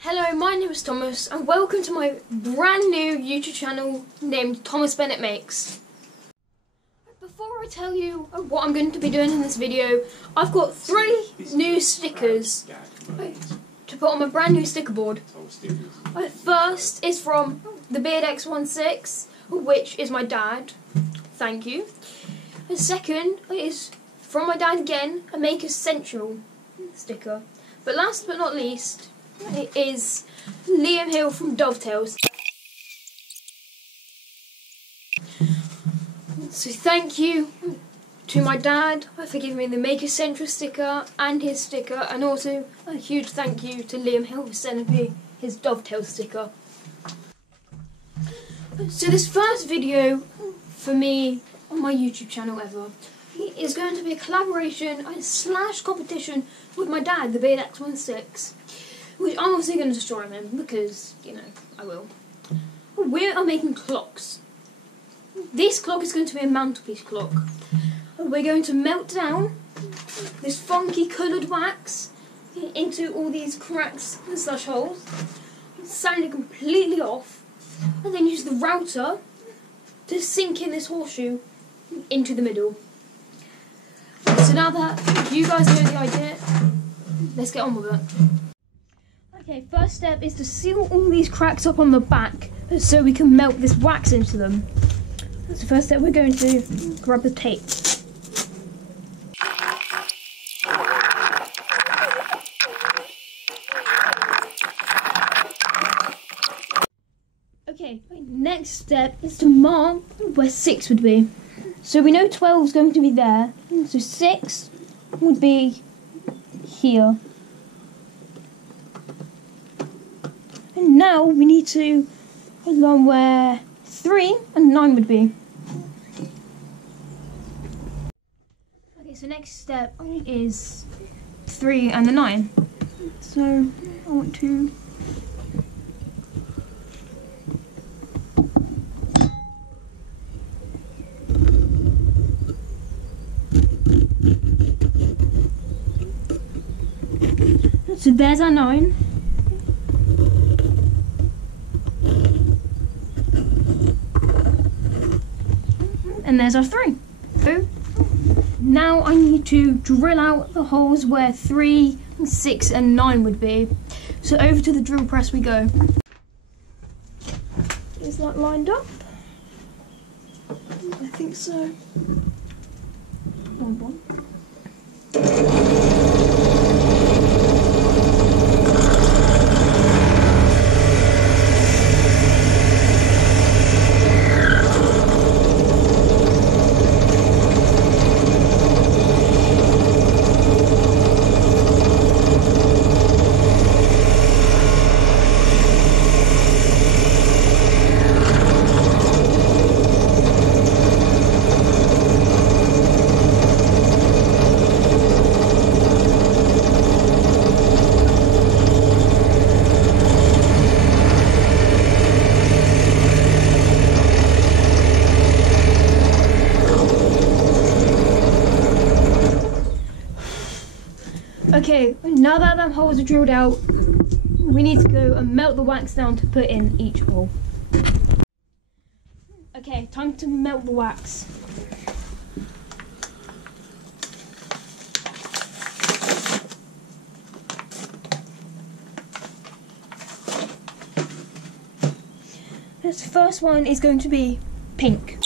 Hello, my name is Thomas and welcome to my brand new YouTube channel named Thomas Bennett Makes. Before I tell you what I'm going to be doing in this video, I've got 3 new stickers to put on my brand new sticker board. First is from the Beard X16, which is my dad. Thank you. The second is from my dad again, a Make Essential sticker. But last but not least, it is Liam Hill from Dovetails. So thank you to my dad for giving me the Make Essential sticker and his sticker, and also a huge thank you to Liam Hill for sending me his Dovetails sticker. So this first video for me on my YouTube channel ever is going to be a collaboration / competition with my dad, the Beard X16. Which I'm obviously going to destroy him in, because, you know, I will. We are making clocks. This clock is going to be a mantelpiece clock. We're going to melt down this funky coloured wax into all these cracks and / holes, sand it completely off, and then use the router to sink in this horseshoe into the middle. So now that you guys know the idea, let's get on with it. Okay, first step is to seal all these cracks up on the back so we can melt this wax into them. That's the first step. We're going to grab the tape. Okay, next step is to mark where 6 would be. So we know 12 is going to be there, so 6 would be here. And now we need to learn where 3 and 9 would be. Okay, so next step is 3 and the 9. So I want to so there's our 9. And there's our 3. So now I need to drill out the holes where 3, 6 and 9 would be. So over to the drill press we go. Is that lined up? I think so. One. Okay, now that them holes are drilled out, we need to go and melt the wax down to put in each hole. Okay, time to melt the wax. This first one is going to be pink.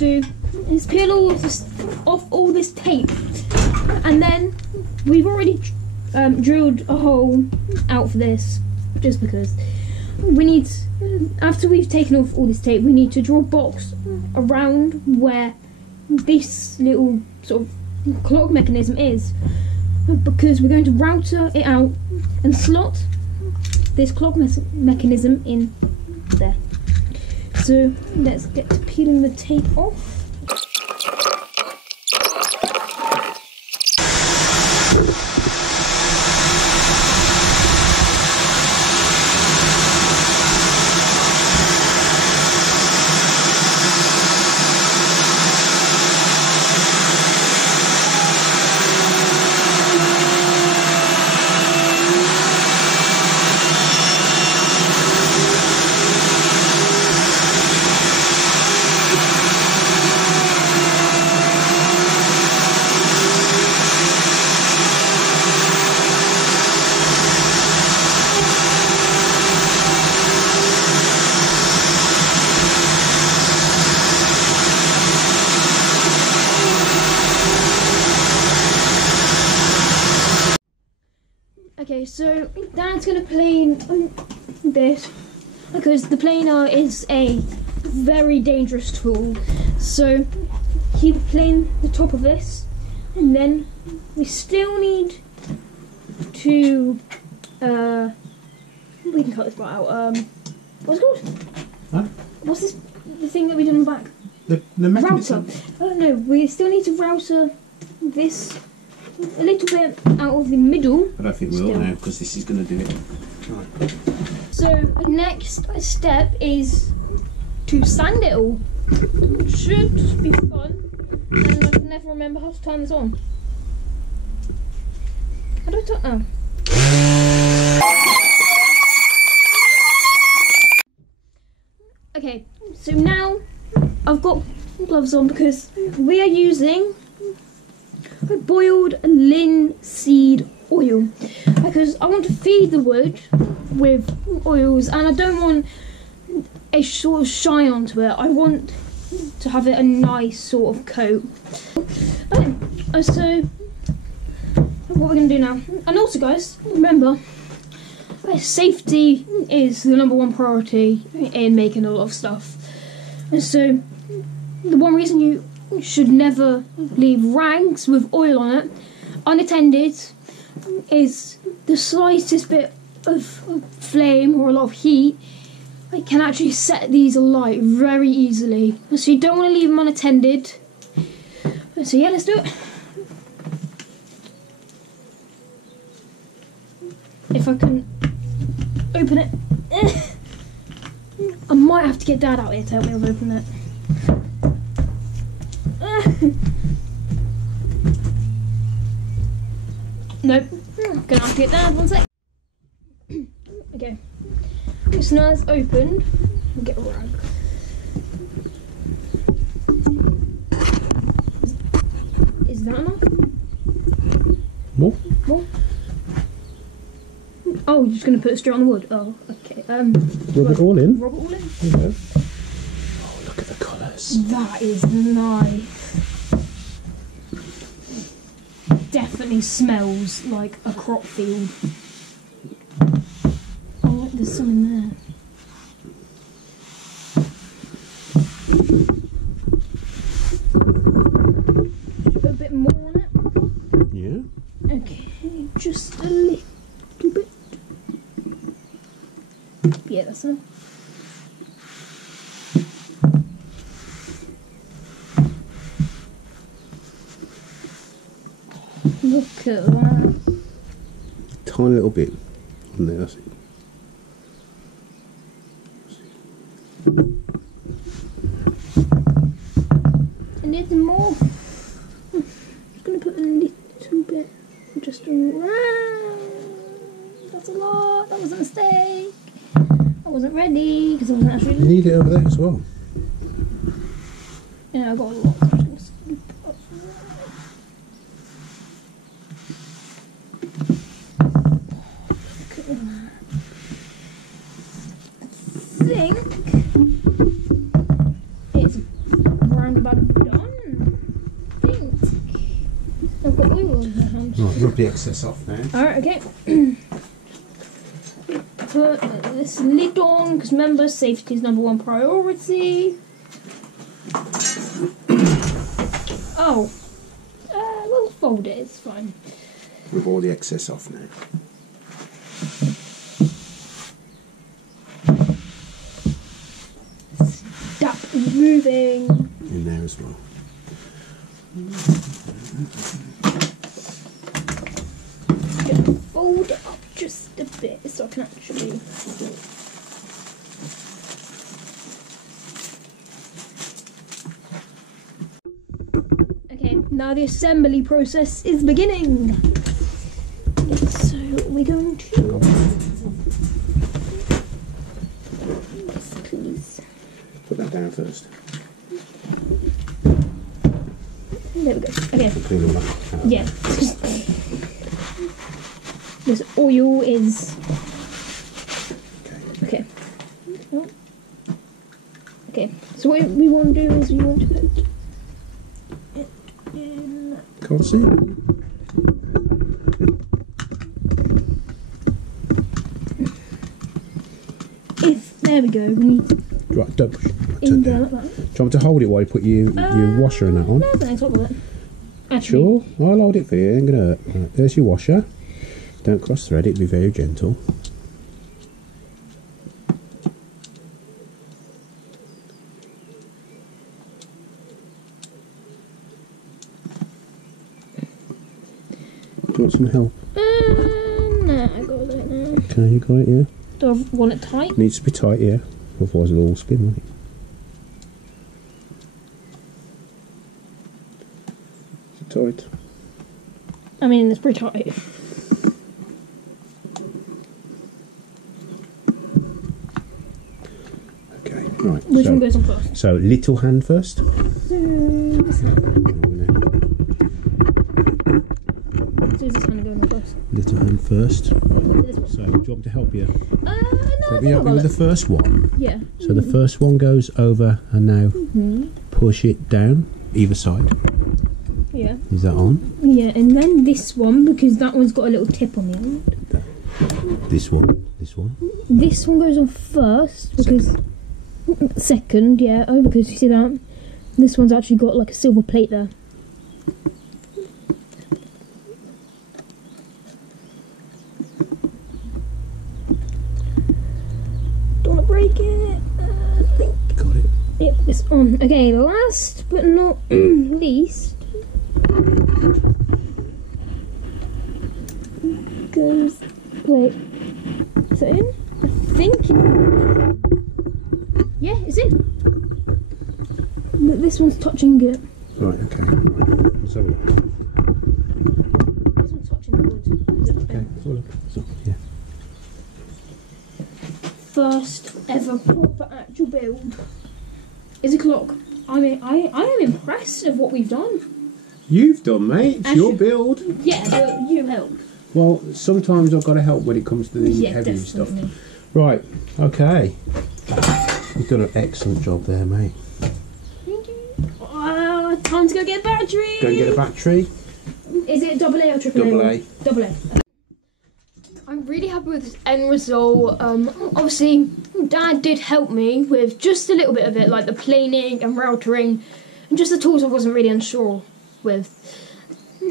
do is peel off all this tape, and then we've already drilled a hole out for this, just because we need. After we've taken off all this tape, we need to draw a box around where this little sort of clock mechanism is, because we're going to router it out and slot this clock mechanism in there. So let's get to peeling the tape off. Okay, so Dad's going to plane this, because the planer is a very dangerous tool. So he will plane the top of this, and then we still need to, we can cut this part out, what's it called? Huh? What's this, the thing that we did on the back? The mechanism. Router. Oh no, we still need to router this a little bit out of the middle. I don't think we will now, because this is going to do it. Right. So next step is to sand it all. It should be fun, and I can never remember how to turn this on. How do I turn? Oh. Okay, so now I've got gloves on because we are using boiled linseed oil, because I want to feed the wood with oils, and I don't want a sort of shine onto it. I want to have it a nice sort of coat. Okay, so what we're going to do now, and also guys, remember, safety is the #1 priority in making a lot of stuff. And so the one reason you should never leave rags with oil on it unattended is the slightest bit of flame or a lot of heat can actually set these alight very easily. So you don't want to leave them unattended. So yeah, let's do it. If I can open it. I might have to get Dad out here to help me open it. Nope. Gonna have to get Dad, one sec. Okay. So now it's opened. We'll get a rag. Is that enough? More? More? Oh, you're just gonna put it straight on the wood. Oh, okay. Rub it all in. Rub it all in. Yeah. Oh, look at the colours. That is nice. Definitely smells like a crop field. Oh, there's some in there. Put a bit more on it. Yeah. Okay, just a little bit. Yeah, that's enough. Look at that. Tiny little bit on there, that's it. And there's more. Just gonna put a little bit just around. That's a lot. That was a mistake. I wasn't ready because I wasn't actually. You need it over there as well. Yeah, I got a lot. I think it's around about the excess off now. Alright, okay. Put this lid on, because remember, safety is number 1 priority. Oh. We'll fold it, it's fine. With all the excess off now. Stop moving. In there as well. Just fold it up just a bit so I can actually. Okay, now the assembly process is beginning. So we're going to. Yes, please. Put that down first. There we go. Okay. Clean all that out. Yeah. This oil is. Okay. Oh. Okay. So what we want to do is we want to put it in. Can't see. There we go. We need Right, don't. in there like that. Do you want me to hold it while you put your washer and that on? No, on top of it. Actually, Sure, I'll hold it for you. Ain't gonna hurt. Right, there's your washer. Don't cross thread it. Be very gentle. Do you want some help? No, I got it now. Okay, you got it, yeah? Do I want it tight? Needs to be tight, yeah. Otherwise it'll all spin, won't it? Is it tight? I mean, it's pretty tight. Okay, right. Which one goes on first? So, little hand first. So, this one going on first. Little hand first. This one. So, do you want me to help you? No, I Let me think I help you got with it. the first one. Yeah. So the first one goes over and now push it down either side. Yeah. Is that on? Yeah, and then this one, because that one's got a little tip on the end. This one. This one. This one goes on first, because... Second, yeah. Oh, because you see that? This one's actually got like a silver plate there. Don't want to break it. I think. Got it. Yep, it's on. Okay, last but not least goes. Wait, is it in? I think. Yeah, it's in. But this one's touching it. Right, okay. Right. Let's have a look. This one's touching the wood. Okay, let's have a look. So, yeah. First ever proper actual build is a clock. I mean, I am impressed of what we've done. You've done, mate. It's your build. Yeah, but you helped. Well, sometimes I've got to help when it comes to the heavier stuff. Right, okay. You've done an excellent job there, mate. Thank you. Time to go get a battery. Go and get a battery. Is it double A or triple A? Double A. Double A. I'm really happy with this end result. Obviously, Dad did help me with just a little bit of it, like the planing and routering, and just the tools I wasn't really unsure with.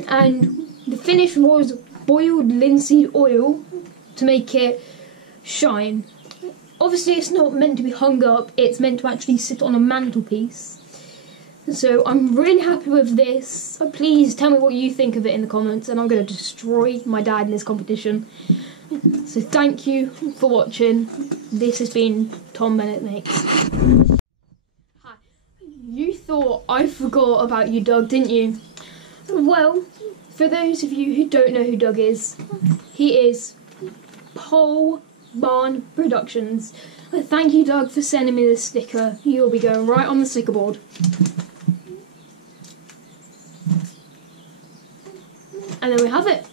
And the finish was boiled linseed oil to make it shine. Obviously, it's not meant to be hung up, it's meant to actually sit on a mantelpiece. So I'm really happy with this. So please tell me what you think of it in the comments, and I'm going to destroy my dad in this competition. So thank you for watching. This has been Tom Bennett Makes. Hi. You thought I forgot about you, Doug, didn't you? Well, for those of you who don't know who Doug is, he is Pohl Productions. Thank you, Doug, for sending me this sticker. You'll be going right on the sticker board. And then we have it.